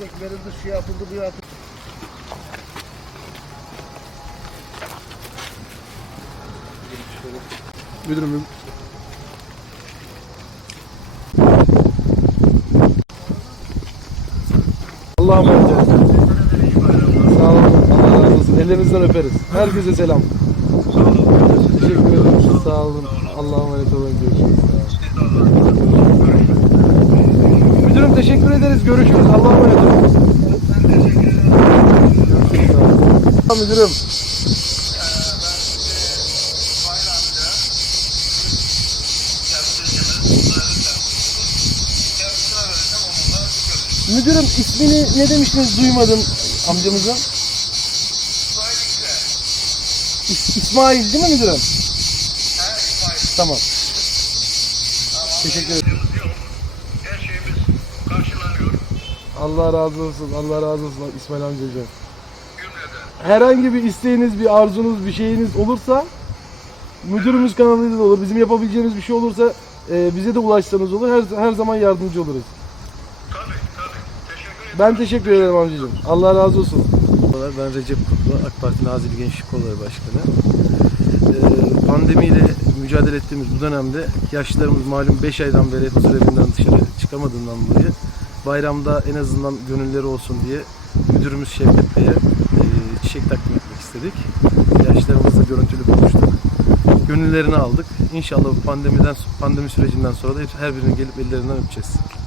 destek verildi, şu yapıldı, bu yapıldı. Müdürüm Allah'a emanet. Sağ olun. Allah razı olsun. Ellerinizden öperiz. Herkese selam. Teşekkür ederim. Sağ olun. Allah'a emanet olun. Görüşürüz. Teşekkür ederiz. Görüşürüz. Allah'a emanet olun. Sağ olun. Müdürüm. Müdürüm ismini ne demiştiniz duymadım amcamızın. İs- İsmail değil mi müdürüm? Tamam. Teşekkür ederim. Allah razı olsun. Allah razı olsun İsmail amcacığım. Herhangi bir isteğiniz, bir arzunuz, bir şeyiniz olursa müdürümüz kanalıyla da olur. Bizim yapabileceğimiz bir şey olursa e, bize de ulaşsanız olur. Her, her zaman yardımcı oluruz. Tabii tabii. Teşekkür ederim. Ben teşekkür ederim amcacığım. Allah razı olsun. Ben Recep Kutlu, AK Parti Nazilli Gençlik Kolları Başkanı. Ee, pandemiyle mücadele ettiğimiz bu dönemde yaşlılarımız malum 5 aydan beri huzur evinden dışarı çıkamadığından dolayı bayramda en azından gönülleri olsun diye müdürümüz Şevket Bey'e e, çiçek takdim etmek istedik. Yaşlarımızla görüntülü buluştuk. Gönüllerini aldık. İnşallah bu pandemiden pandemi sürecinden sonra da her birinin gelip ellerinden öpeceğiz.